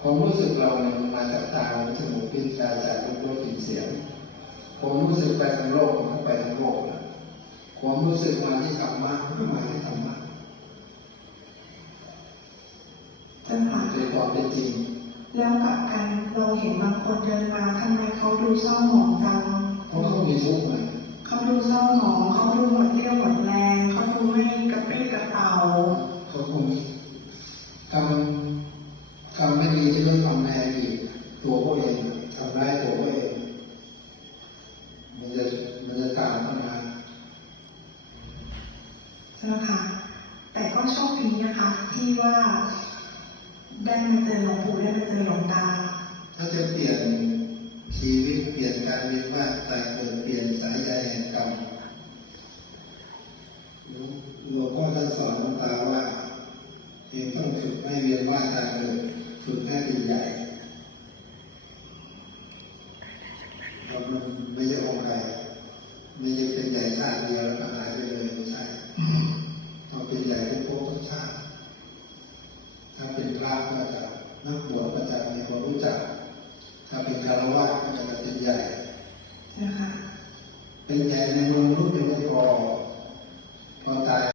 ความรู้สึกเราเนี่ยมันมาจากตาหูจมูกลิ้นกายใจรูปรสกลิ่นเสียงความรู้สึกไปทั้งโลกมันก็ไปทั้งโลกนะความรู้สึกมาที่ธรรมะมันก็มาที่ธรรมะเป็นความเป็นจริงแล้วกับการเราเห็นบางคนเดินมาทำไมเขาดูเศร้าหมองจังเพราะเขามีทุกข์ไงเขาดูเศร้าหมองเขาดูหมดเรี่ยวหมดแรงเขาดูไม่กระปรี้กระเป๋าเขาคงกรรมไม่ดีที่ต้องทำในอดีตตัวเขาเองทำร้ายตัวเขาเองมันจะตามเข้ามาใช่ไหมคะแต่ก็โชคดีนะคะที่ว่าได้มาเจอหลวงปู่ได้มาเจอหลวงตาถ้าจะเปลี่ยนชีวิตเปลี่ยนการเวียนว่ายตายเกิดเปลี่ยนสายใยแห่งกรรมหลวงพ่อท่านสอนหลวงตาว่าเองต้องฝึกให้เวียนว่ายตายเกิดฝึกให้เป็นใหญ่เพราะมันไม่ใช่ของใครไม่ใช่เป็นใหญ่ชาติเดียวแล้วก็หายไปเลยไม่ใช่ต้องเป็นใหญ่ทุกภพทุกชาติถ้าเป็นพระก็จะนักบวชก็จะมีความรู้จักถ้าเป็นคารวะก็จะเป็นใหญ่นะคะเป็นใหญ่ในเมืองรู้ยังไม่พอตาย